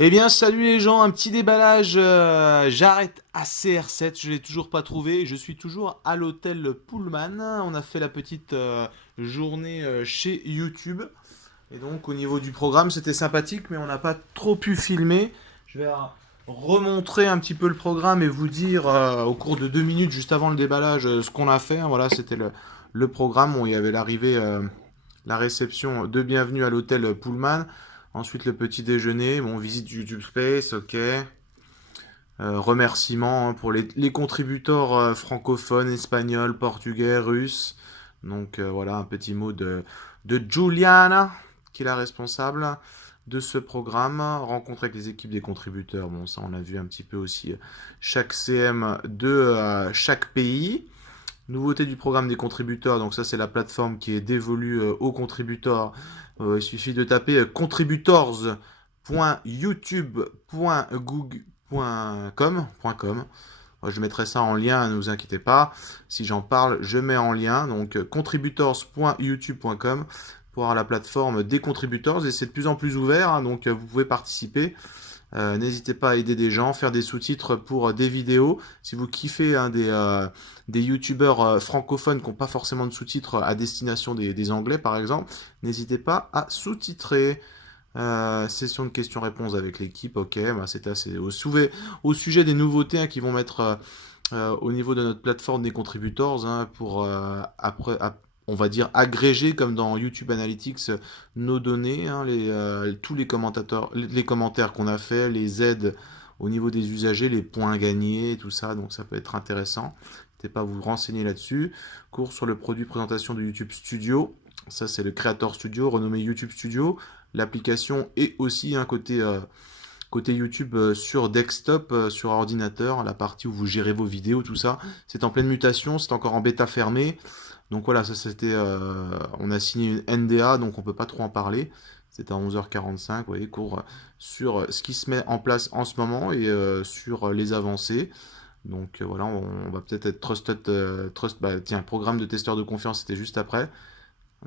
Eh bien, salut les gens, un petit déballage. J'arrête à CR7, je l'ai toujours pas trouvé. Je suis toujours à l'hôtel Pullman. On a fait la petite journée chez YouTube. Et donc, au niveau du programme, c'était sympathique, mais on n'a pas trop pu filmer. Je vais remontrer un petit peu le programme et vous dire au cours de 2 minutes, juste avant le déballage, ce qu'on a fait. Voilà, c'était le programme où il y avait l'arrivée, la réception de bienvenue à l'hôtel Pullman. Ensuite, le petit déjeuner. Bon, visite YouTube Space, ok. Remerciements pour les contributeurs francophones, espagnols, portugais, russes. Donc voilà, un petit mot de Juliana, qui est la responsable de ce programme. Rencontre avec les équipes des contributeurs. Bon, ça, on a vu un petit peu aussi chaque CM de chaque pays. Nouveauté du programme des contributeurs, donc ça c'est la plateforme qui est dévolue aux contributeurs. Il suffit de taper contributors.youtube.google.com. Je mettrai ça en lien, ne vous inquiétez pas. Si j'en parle, je mets en lien. Donc contributors.youtube.com pour avoir la plateforme des contributeurs. Et c'est de plus en plus ouvert, hein, donc vous pouvez participer. N'hésitez pas à aider des gens, faire des sous-titres pour des vidéos. Si vous kiffez des youtubeurs francophones qui n'ont pas forcément de sous-titres à destination des anglais par exemple, n'hésitez pas à sous-titrer. Session de questions-réponses avec l'équipe, ok, bah c'est assez. Au sujet des nouveautés hein, qui vont mettre au niveau de notre plateforme des contributeurs hein, pour on va dire agréger comme dans YouTube Analytics nos données, hein, tous les commentateurs, les commentaires qu'on a fait, les aides au niveau des usagers, les points gagnés, tout ça, donc ça peut être intéressant. N'hésitez pas à vous renseigner là-dessus. Cours sur le produit présentation de YouTube Studio. Ça, c'est le Creator Studio, renommé YouTube Studio. L'application est aussi un côté YouTube sur desktop, sur ordinateur, la partie où vous gérez vos vidéos, tout ça. C'est en pleine mutation, c'est encore en bêta fermée. Donc voilà, ça c'était. On a signé une NDA, donc on peut pas trop en parler. C'était à 11h45, vous voyez, cours sur ce qui se met en place en ce moment et sur les avancées. Donc voilà, on va peut-être être trusted. Tiens, programme de testeur de confiance, c'était juste après.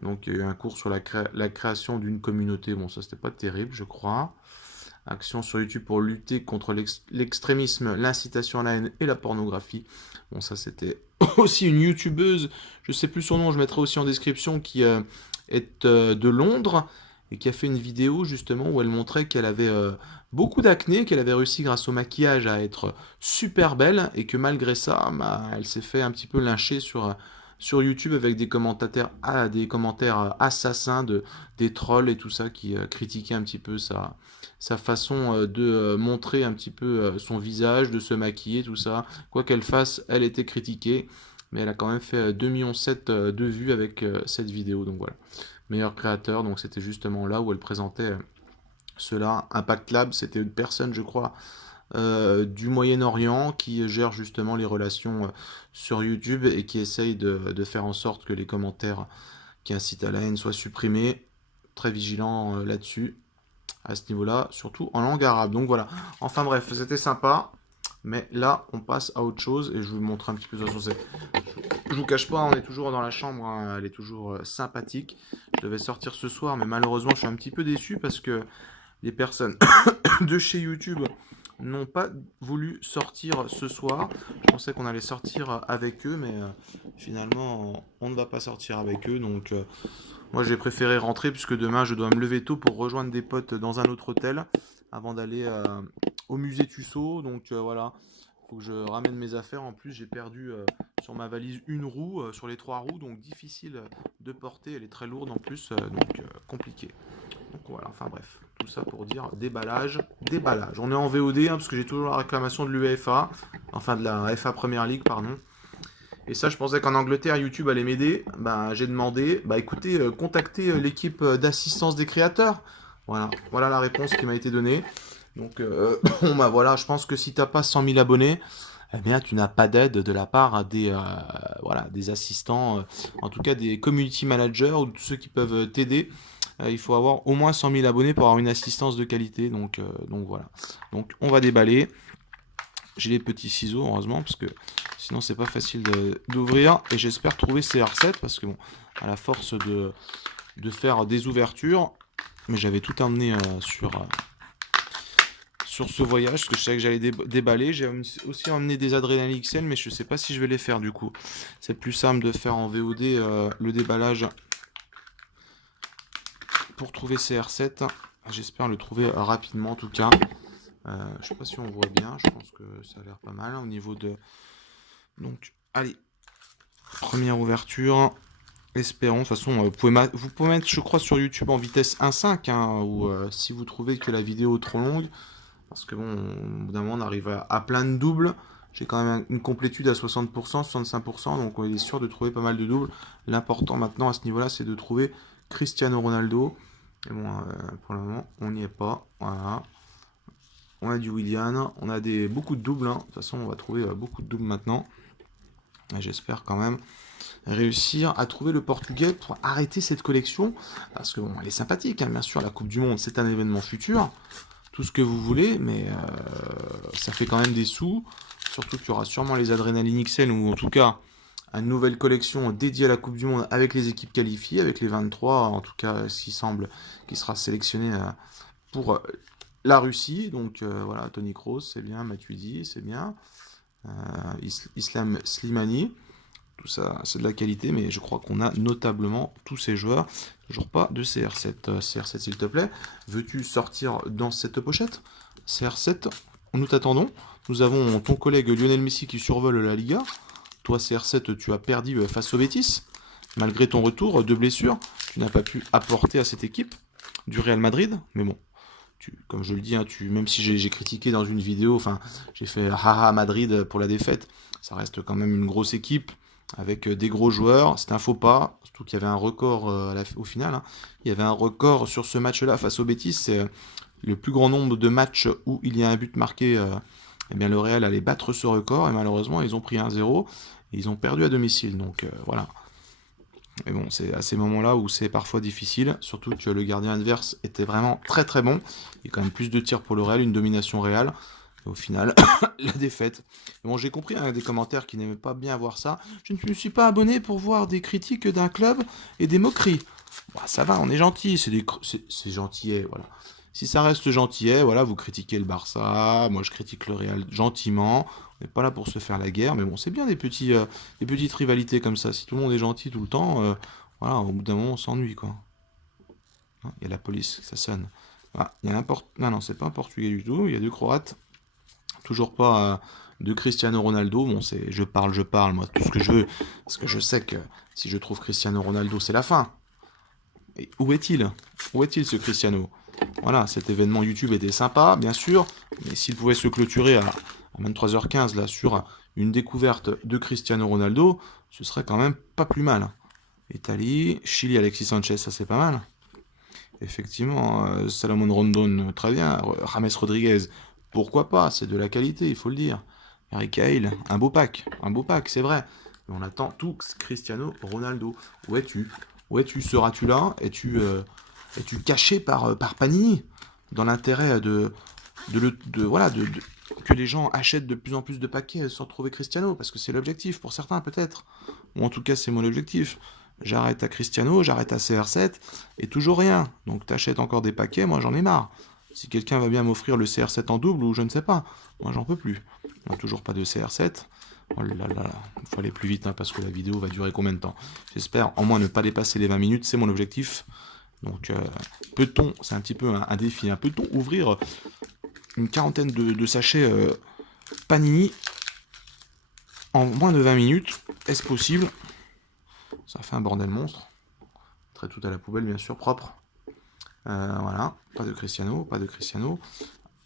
Donc il y a eu un cours sur la création d'une communauté. Bon, ça c'était pas terrible, je crois. Action sur YouTube pour lutter contre l'extrémisme, l'incitation à la haine et la pornographie. Bon, ça c'était aussi une youtubeuse, je sais plus son nom, je mettrai aussi en description, qui est de Londres et qui a fait une vidéo justement où elle montrait qu'elle avait beaucoup d'acné, qu'elle avait réussi grâce au maquillage à être super belle et que malgré ça, bah, elle s'est fait un petit peu lyncher sur YouTube avec des commentaires assassins des trolls et tout ça qui critiquaient un petit peu sa façon de montrer un petit peu son visage, de se maquiller, tout ça. Quoi qu'elle fasse, elle était critiquée, mais elle a quand même fait 2,7 millions de vues avec cette vidéo. Donc voilà, meilleur créateur. Donc c'était justement là où elle présentait cela. Impact Lab, c'était une personne, je crois, du Moyen-Orient qui gère justement les relations sur YouTube et qui essaye de faire en sorte que les commentaires qui incitent à la haine soient supprimés. Très vigilant là-dessus, à ce niveau-là, surtout en langue arabe. Donc voilà. Enfin bref, c'était sympa. Mais là, on passe à autre chose et je vous montre un petit peu de toute façon. Je vous cache pas, on est toujours dans la chambre, hein, elle est toujours sympathique. Je devais sortir ce soir, mais malheureusement, je suis un petit peu déçu parce que les personnes de chez YouTube n'ont pas voulu sortir ce soir. Je pensais qu'on allait sortir avec eux, mais finalement, on ne va pas sortir avec eux. Donc, moi, j'ai préféré rentrer puisque demain, je dois me lever tôt pour rejoindre des potes dans un autre hôtel avant d'aller au musée Tussaud. Donc, voilà. Faut que je ramène mes affaires. En plus, j'ai perdu sur ma valise une roue sur les 3 roues, donc difficile de porter. Elle est très lourde en plus, donc compliqué. Donc voilà, enfin bref, tout ça pour dire déballage, déballage. On est en VOD hein, parce que j'ai toujours la réclamation de l'UEFA, enfin de la FA Premier League, pardon. Et ça, je pensais qu'en Angleterre, YouTube allait m'aider. Bah, j'ai demandé, bah écoutez, contactez l'équipe d'assistance des créateurs. Voilà la réponse qui m'a été donnée. Donc, bon, bah voilà, je pense que si t'as pas 100 000 abonnés, eh bien, tu n'as pas d'aide de la part des assistants, en tout cas des community managers ou tous ceux qui peuvent t'aider. Il faut avoir au moins 100 000 abonnés pour avoir une assistance de qualité. Donc voilà. Donc on va déballer. J'ai les petits ciseaux, heureusement, parce que sinon c'est pas facile d'ouvrir. Et j'espère trouver CR7 parce que bon, à la force de faire des ouvertures, mais j'avais tout emmené sur ce voyage, parce que je savais que j'allais déballer. J'ai aussi emmené des Adrénaline XL, mais je sais pas si je vais les faire du coup. C'est plus simple de faire en VOD le déballage pour trouver CR7. J'espère le trouver rapidement en tout cas. Je sais pas si on voit bien, je pense que ça a l'air pas mal au niveau de... Donc, allez, première ouverture. Espérons, de toute façon, vous pouvez mettre, je crois, sur YouTube en vitesse 1.5, hein, ou si vous trouvez que la vidéo est trop longue, parce que bon, au bout d'un moment, on arrive à plein de doubles. J'ai quand même une complétude à 60%, 65%, donc on est sûr de trouver pas mal de doubles. L'important maintenant à ce niveau-là, c'est de trouver Cristiano Ronaldo. Et bon, pour le moment, on n'y est pas. Voilà. On a du Willian, on a beaucoup de doubles. Hein. De toute façon, on va trouver beaucoup de doubles maintenant. J'espère quand même réussir à trouver le portugais pour arrêter cette collection, parce que bon, elle est sympathique, hein, bien sûr, la Coupe du Monde, c'est un événement futur, tout ce que vous voulez, mais ça fait quand même des sous, surtout qu'il y aura sûrement les Adrénaline XL, ou en tout cas, une nouvelle collection dédiée à la Coupe du Monde avec les équipes qualifiées, avec les 23, en tout cas, s'il semble qu'il sera sélectionné pour la Russie, donc voilà, Toni Kroos, c'est bien, Matuidi, c'est bien, Islam Slimani, tout ça, c'est de la qualité, mais je crois qu'on a notablement tous ces joueurs. Toujours pas de CR7. CR7, s'il te plaît. Veux-tu sortir dans cette pochette? CR7, nous t'attendons. Nous avons ton collègue Lionel Messi qui survole la Liga. Toi, CR7, tu as perdu face au Betis. Malgré ton retour de blessure, tu n'as pas pu apporter à cette équipe du Real Madrid. Mais bon, comme je le dis, hein, même si j'ai critiqué dans une vidéo, enfin, j'ai fait haha Madrid pour la défaite, ça reste quand même une grosse équipe avec des gros joueurs. C'est un faux pas, surtout qu'il y avait un record au final. Hein. Il y avait un record sur ce match-là face au Betis. C'est le plus grand nombre de matchs où il y a un but marqué. Eh bien, le Real allait battre ce record et malheureusement, ils ont pris 1-0 et ils ont perdu à domicile. Donc voilà. Mais bon, c'est à ces moments-là où c'est parfois difficile, surtout que le gardien adverse était vraiment très très bon. Il y a quand même plus de tirs pour le Real, une domination réelle. Et au final, la défaite. Bon, j'ai compris hein, des commentaires qui n'aimaient pas bien voir ça. Je ne me suis pas abonné pour voir des critiques d'un club et des moqueries. Bah, ça va, on est gentil, c'est gentillet, voilà. Si ça reste gentillet, voilà, vous critiquez le Barça, moi je critique le Real gentiment. On n'est pas là pour se faire la guerre, mais bon, c'est bien des petites rivalités comme ça. Si tout le monde est gentil tout le temps, voilà, au bout d'un moment, on s'ennuie, quoi. Hein, il y a la police, ça sonne. Ah, il y a non, non, c'est pas un Portugais du tout, il y a deux Croates. Toujours pas de Cristiano Ronaldo. Bon, je parle, moi, tout ce que je veux. Parce que je sais que si je trouve Cristiano Ronaldo, c'est la fin. Et où est-il? Où est-il ce Cristiano? Voilà, cet événement YouTube était sympa, bien sûr. Mais s'il pouvait se clôturer à 23h15 là, sur une découverte de Cristiano Ronaldo, ce serait quand même pas plus mal. Italie, Chili, Alexis Sanchez, ça c'est pas mal. Effectivement, Salomon Rondon, très bien. James Rodriguez, pourquoi pas, c'est de la qualité, il faut le dire. Harry Kane, un beau pack, c'est vrai. Mais on attend tout Cristiano Ronaldo. Où es-tu? Où es-tu? Seras-tu là? Es-tu caché par Panini? Dans l'intérêt que les gens achètent de plus en plus de paquets sans trouver Cristiano, parce que c'est l'objectif pour certains peut-être. Ou en tout cas c'est mon objectif. J'arrête à Cristiano, j'arrête à CR7, et toujours rien. Donc t'achètes encore des paquets, moi j'en ai marre. Si quelqu'un va bien m'offrir le CR7 en double, ou je ne sais pas, moi j'en peux plus. On n'a toujours pas de CR7. Oh là là, il faut aller plus vite, hein, parce que la vidéo va durer combien de temps? J'espère au moins ne pas dépasser les 20 minutes, c'est mon objectif. Donc peut-on, c'est un petit peu un défi, hein, peut-on ouvrir une quarantaine de sachets Panini en moins de 20 minutes? Est-ce possible? Ça fait un bordel monstre. Très tout à la poubelle, bien sûr, propre. Voilà, pas de Cristiano, pas de Cristiano.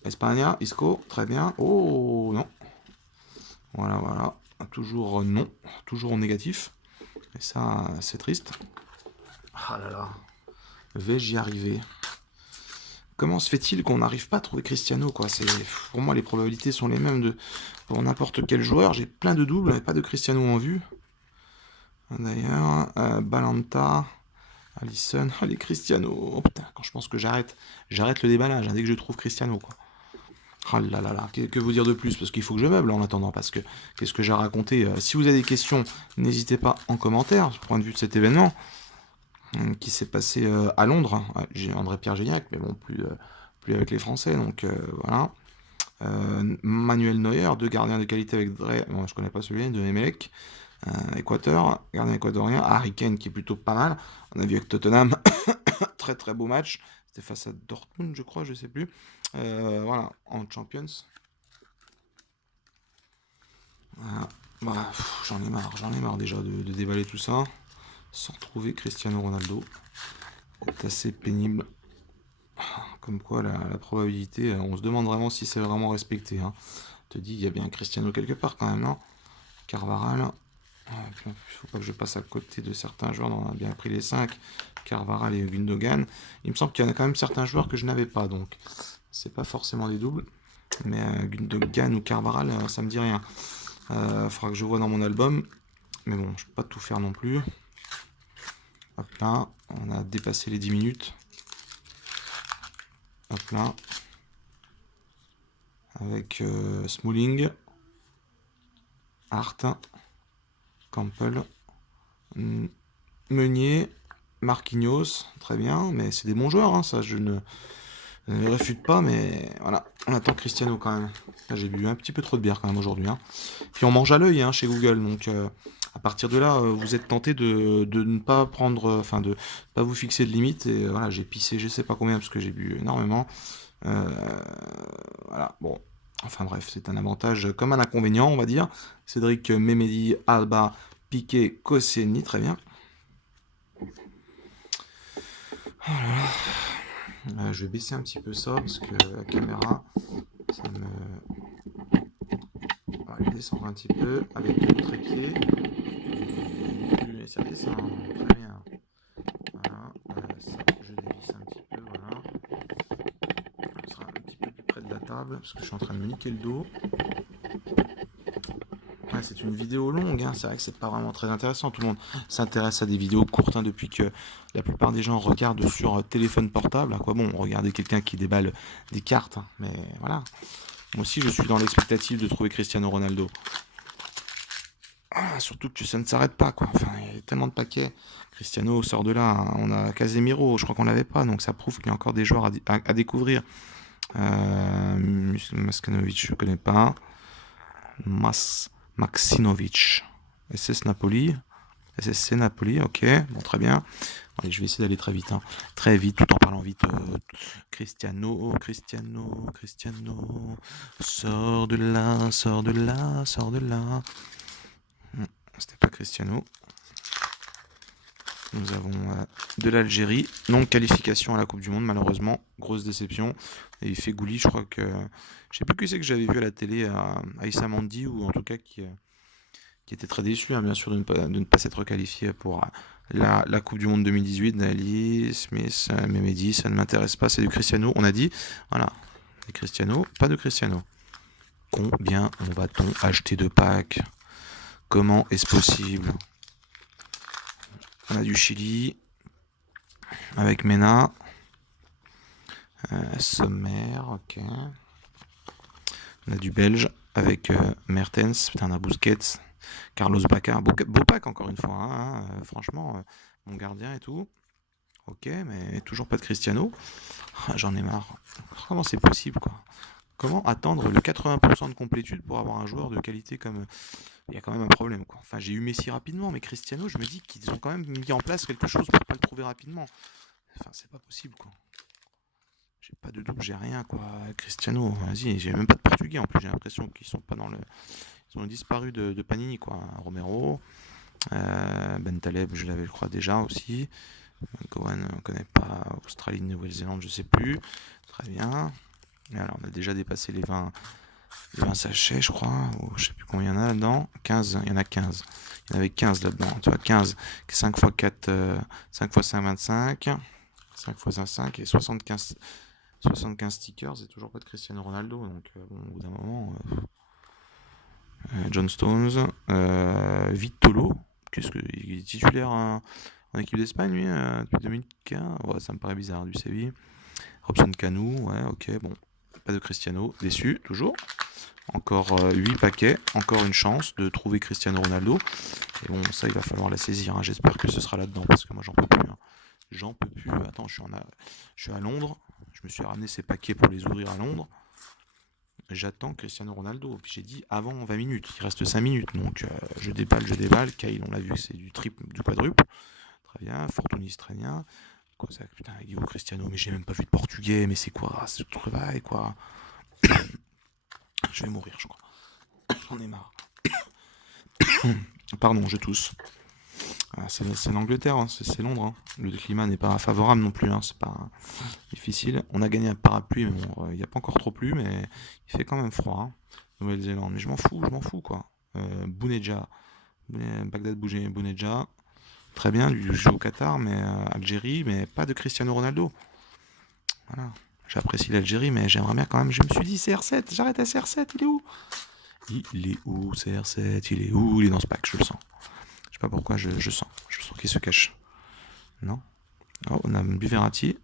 Espagna, Isco, très bien. Oh non. Voilà, voilà. Toujours non, toujours en négatif. Et ça, c'est triste. Ah là là. Vais-je y arriver? Comment se fait-il qu'on n'arrive pas à trouver Cristiano, quoi? Pour moi, les probabilités sont les mêmes pour n'importe quel joueur. J'ai plein de doubles, mais pas de Cristiano en vue. D'ailleurs, Balanta, Alisson, allez Cristiano. Oh putain, quand je pense que j'arrête le déballage, hein, dès que je trouve Cristiano, quoi. Oh là là là, que vous dire de plus? Parce qu'il faut que je meuble en attendant, parce que qu'est-ce que j'ai raconté? Si vous avez des questions, n'hésitez pas en commentaire, du point de vue de cet événement qui s'est passé à Londres. J'ai André-Pierre Gignac, mais bon, plus avec les Français, donc voilà. Manuel Neuer, deux gardiens de qualité avec Dre, bon, je connais pas celui-là, de Emelec, Équateur, gardien équatorien, Harry Kane qui est plutôt pas mal. On a vu avec Tottenham, très très beau match. C'était face à Dortmund, je crois, je sais plus. Voilà, en Champions. Voilà. Bah, j'en ai marre déjà de déballer tout ça sans retrouver Cristiano Ronaldo. C'est assez pénible. Comme quoi la probabilité, on se demande vraiment si c'est vraiment respecté. Hein. On te dit, il y a bien Cristiano quelque part quand même, non? Carvaral. Il faut pas que je passe à côté de certains joueurs. On a bien pris les 5. Carvaral et Gundogan. Il me semble qu'il y en a quand même certains joueurs que je n'avais pas, donc c'est pas forcément des doubles. Mais Gundogan ou Carvaral, ça me dit rien. Faudra que je vois dans mon album. Mais bon, je peux pas tout faire non plus. Hop là, on a dépassé les 10 minutes. Hop là. Avec Smalling, Hart, Campbell, Meunier, Marquinhos, très bien, mais c'est des bons joueurs, hein, ça je ne les réfute pas, mais voilà, on attend Cristiano quand même. Là, j'ai bu un petit peu trop de bière quand même aujourd'hui. Hein. Puis on mange à l'œil hein, chez Google, donc à partir de là, vous êtes tenté de ne pas prendre, enfin de pas vous fixer de limite. Et voilà, j'ai pissé, je sais pas combien parce que j'ai bu énormément. Voilà, bon. Enfin bref, c'est un avantage comme un inconvénient, on va dire. Cédric Memedi, Alba, Piqué, Koscielny, très bien. Voilà. Je vais baisser un petit peu ça parce que la caméra, ça me. On va descendre un petit peu avec le trépied. Ça descend, très bien. Voilà, ça, je dévisse un petit peu, voilà. On sera un petit peu plus près de la table parce que je suis en train de me niquer le dos. Ouais, c'est une vidéo longue, hein. C'est vrai que c'est pas vraiment très intéressant. Tout le monde s'intéresse à des vidéos courtes hein, depuis que la plupart des gens regardent sur téléphone portable. À quoi bon regarder quelqu'un qui déballe des cartes, hein. Mais voilà. Moi aussi, je suis dans l'expectative de trouver Cristiano Ronaldo. Ah, surtout que ça ne s'arrête pas, quoi. Enfin, il y a tellement de paquets. Cristiano sort de là. Hein. On a Casemiro, je crois qu'on l'avait pas, donc ça prouve qu'il y a encore des joueurs à découvrir. Maskanovic, je connais pas. Maxinovic. SS Napoli. SSC Napoli, ok, bon très bien. Allez, je vais essayer d'aller très vite, hein. Très vite, tout en parlant vite. Cristiano, sors de là, sors de là, sors de là. C'était pas Cristiano. Nous avons de l'Algérie, non qualification à la Coupe du Monde malheureusement, grosse déception. Et il fait Gouli, je crois que je sais plus qui c'est que j'avais vu à la télé, Aïssa Mandi ou en tout cas qui était très déçu, hein, bien sûr, de ne pas s'être qualifié pour la Coupe du Monde 2018. Dali, Smith, Memedi, ça ne m'intéresse pas, c'est du Cristiano. On a dit, voilà, des Cristiano, pas de Cristiano. Combien va-t-on acheter de packs? Comment est-ce possible? On a du Chili avec Mena. Sommer, ok. On a du Belge avec Mertens. Putain, on a Busquets. Carlos Bacca. Beau pack encore une fois. Hein, franchement, mon gardien et tout. Ok, mais toujours pas de Cristiano. J'en ai marre. Comment c'est possible, quoi? Comment attendre le 80% de complétude pour avoir un joueur de qualité comme... Il y a quand même un problème, quoi. Enfin, j'ai eu Messi rapidement, mais Cristiano, je me dis qu'ils ont quand même mis en place quelque chose pour pas le trouver rapidement. Enfin, c'est pas possible, quoi. J'ai pas de double, j'ai rien, quoi. Cristiano, vas-y, j'ai même pas de portugais en plus, j'ai l'impression qu'ils sont pas dans le... Ils ont disparu de Panini, quoi. Romero, Bentaleb, je l'avais, je crois, déjà aussi. Gohan, on connaît pas. Australie, Nouvelle-Zélande, je sais plus. Très bien. Et alors, on a déjà dépassé les 20 sachets, je crois. Ou je sais plus combien il y en a là-dedans. 15, il y en a 15. Il y en avait 15 là-dedans. Tu vois, 15, 5 x 4, 5 x 5, 25. 5 x 1, 5 et 75 stickers et toujours pas de Cristiano Ronaldo. Donc, bon, au bout d'un moment, John Stones, Vitolo, qu'est-ce que il est titulaire en équipe d'Espagne, lui, depuis 2015. Ouais, ça me paraît bizarre, du Séville. Robson Canu, ouais, ok, bon, pas de Cristiano, déçu, toujours. Encore 8 paquets, encore une chance de trouver Cristiano Ronaldo. Et bon, ça, il va falloir la saisir. Hein. J'espère que ce sera là-dedans parce que moi, j'en peux plus. Hein. J'en peux plus. Attends, je suis à Londres. Je me suis ramené ces paquets pour les ouvrir à Londres. j'attends Cristiano Ronaldo. Puis j'ai dit avant 20 minutes, il reste 5 minutes. Donc je déballe. Kyle, on l'a vu, c'est du triple, du quadruple. Très bien, Fortunis, très bien. Quoi ça, putain, il dit Cristiano, mais j'ai même pas vu de portugais, mais c'est quoi ce travail, quoi. Je vais mourir, je crois. J'en ai marre. Pardon, je tousse. Ah, c'est l'Angleterre, hein, c'est Londres. Hein. Le climat n'est pas favorable non plus, hein, c'est pas difficile. On a gagné un parapluie, mais bon, il n'y a pas encore trop plu, mais il fait quand même froid. Hein. Nouvelle-Zélande, mais je m'en fous quoi. Bounedjah, Bagdad Bounedjah, très bien, du jeu au Qatar, mais Algérie, mais pas de Cristiano Ronaldo. Voilà. J'apprécie l'Algérie, mais j'aimerais bien quand même. Je me suis dit CR7, j'arrête à CR7, il est où? Il est où CR7? Il est où? Il est dans ce pack, je le sens. Je sais pas pourquoi, je sens qu'il se cache. Non. Oh, on a bu Verratti.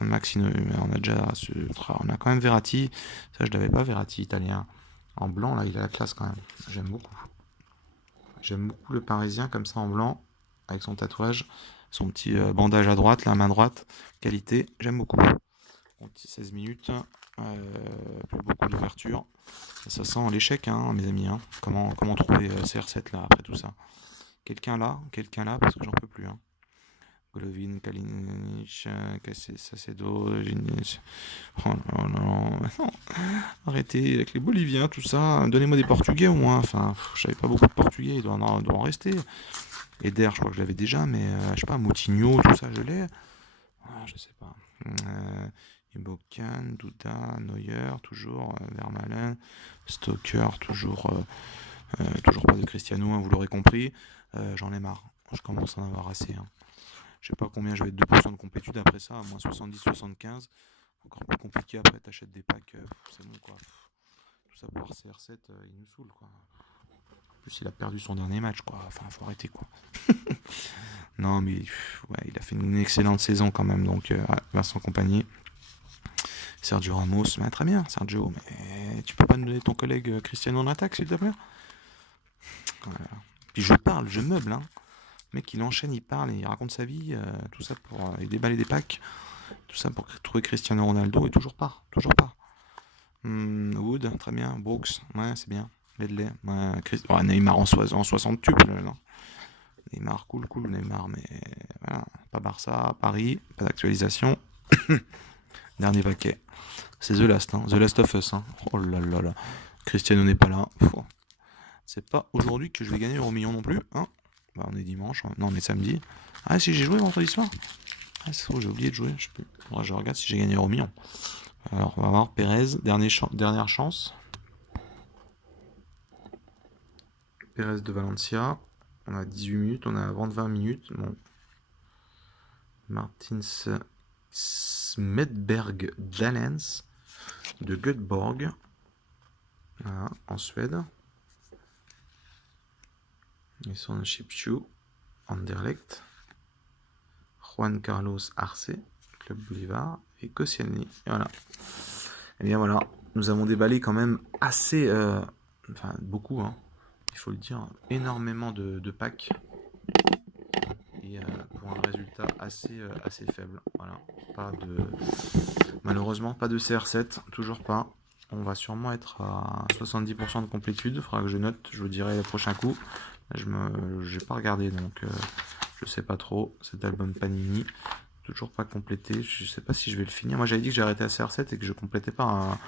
Maxino, on a déjà. On a quand même Verratti. Ça, je l'avais pas, Verratti italien. En blanc, là, il a la classe quand même. J'aime beaucoup. J'aime beaucoup le parisien comme ça en blanc, avec son tatouage, son petit bandage à droite, la main droite. Qualité, j'aime beaucoup. Bon, 16 minutes, plus beaucoup d'ouverture. Ça sent l'échec, hein, mes amis. Hein. Comment trouver CR7 là, après tout ça? Quelqu'un là, parce que j'en peux plus. Hein. Golovin, Kalinic, Sacedo, oh non, arrêtez avec les Boliviens, tout ça. Donnez-moi des Portugais au moins. Enfin, je savais pas beaucoup de Portugais, il doit en rester. Eder, je crois que je l'avais déjà, mais je sais pas, Moutinho, tout ça, je l'ai. Ah, je sais pas. Ibokan, Douda, Neuer, toujours, Vermaelen, Stoker, toujours pas de Cristiano, hein, vous l'aurez compris. J'en ai marre. Je commence à en avoir assez. Hein. Je sais pas combien je vais être 2% de complétude après ça, à moins 70-75. Encore plus compliqué après, t'achètes des packs, c'est bon quoi. Tout ça pour avoir CR7, il nous saoule quoi. En plus, il a perdu son dernier match quoi. Enfin, faut arrêter quoi. Non, mais ouais, il a fait une excellente saison quand même, donc Vincent Compagnie. Sergio Ramos, mais très bien, Sergio, mais tu peux pas nous donner ton collègue Cristiano en attaque, s'il te plaît? Voilà. Puis je parle, je meuble, hein. Le mec, il enchaîne, il parle, il raconte sa vie, tout ça pour il déballer des packs, tout ça pour trouver Cristiano Ronaldo, et toujours pas. Wood, très bien, Brooks, ouais, c'est bien. Ledley, ouais, Neymar en 60 tubes, là, non. Neymar, cool, Neymar, mais voilà, pas Barça, Paris, pas d'actualisation. Dernier paquet. C'est The Last, hein, The Last of Us. Hein. Oh là là là. Cristiano n'est pas là. C'est pas aujourd'hui que je vais gagner l'euro million non plus. Hein. Bah, on est dimanche. Hein. Non, on est samedi. Ah, si j'ai joué vendredi soir. Ah, c'est trop, j'ai oublié de jouer. Je sais plus. Ouais, je regarde si j'ai gagné l'euro million. Alors, on va voir. Pérez, dernière chance. Pérez de Valencia. On a 18 minutes. On a avant de 20 minutes. Bon. Martins Smedberg Dalens de Göteborg, voilà, en Suède. Ils sont en Chipchu, Anderlecht, Juan Carlos Arce, Club Bolivar, et Koscielny. Et voilà. Et bien voilà, nous avons déballé quand même assez, enfin beaucoup, hein, il faut le dire, énormément de packs. Et pour un résultat assez faible. Voilà. Malheureusement, pas de CR7, toujours pas. On va sûrement être à 70% de complétude. Il faudra que je note, je vous dirai le prochain coup. Je n'ai pas regardé, donc je sais pas trop. Cet album Panini, toujours pas complété. Je sais pas si je vais le finir. Moi, j'avais dit que j'arrêtais à CR7 et que je complétais pas. Hein.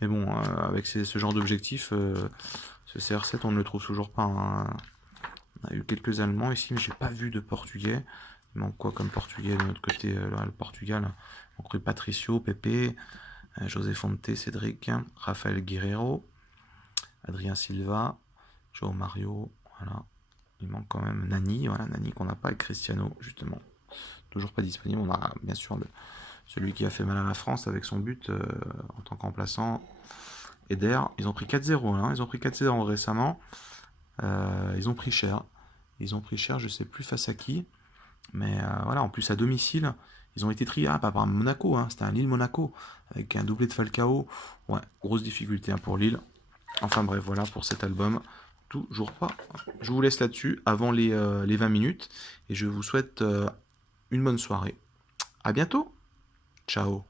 Mais bon, avec ce genre d'objectif, ce CR7, on ne le trouve toujours pas. Hein. On a eu quelques Allemands ici, mais j'ai pas vu de Portugais. Il manque quoi comme Portugais de notre côté, là, le Portugal? On a cru Patricio, Pepe, José Fonte, Cédric, Rafael Guerreiro, Adrien Silva, João Mario, voilà. Il manque quand même Nani, voilà, Nani qu'on n'a pas, et Cristiano, justement. Toujours pas disponible. On a bien sûr celui qui a fait mal à la France avec son but en tant qu'emplaçant. Eder, ils ont pris 4-0, hein, ils ont pris 4-0 récemment. Ils ont pris cher. Je sais plus face à qui. Mais voilà, en plus à domicile, ils ont été triés. Ah, pas par Monaco, hein, c'était un Lille-Monaco, avec un doublé de Falcao. Ouais, grosse difficulté hein, pour Lille. Enfin bref, voilà pour cet album. Toujours pas. Je vous laisse là-dessus avant les 20 minutes. Et je vous souhaite une bonne soirée. À bientôt. Ciao.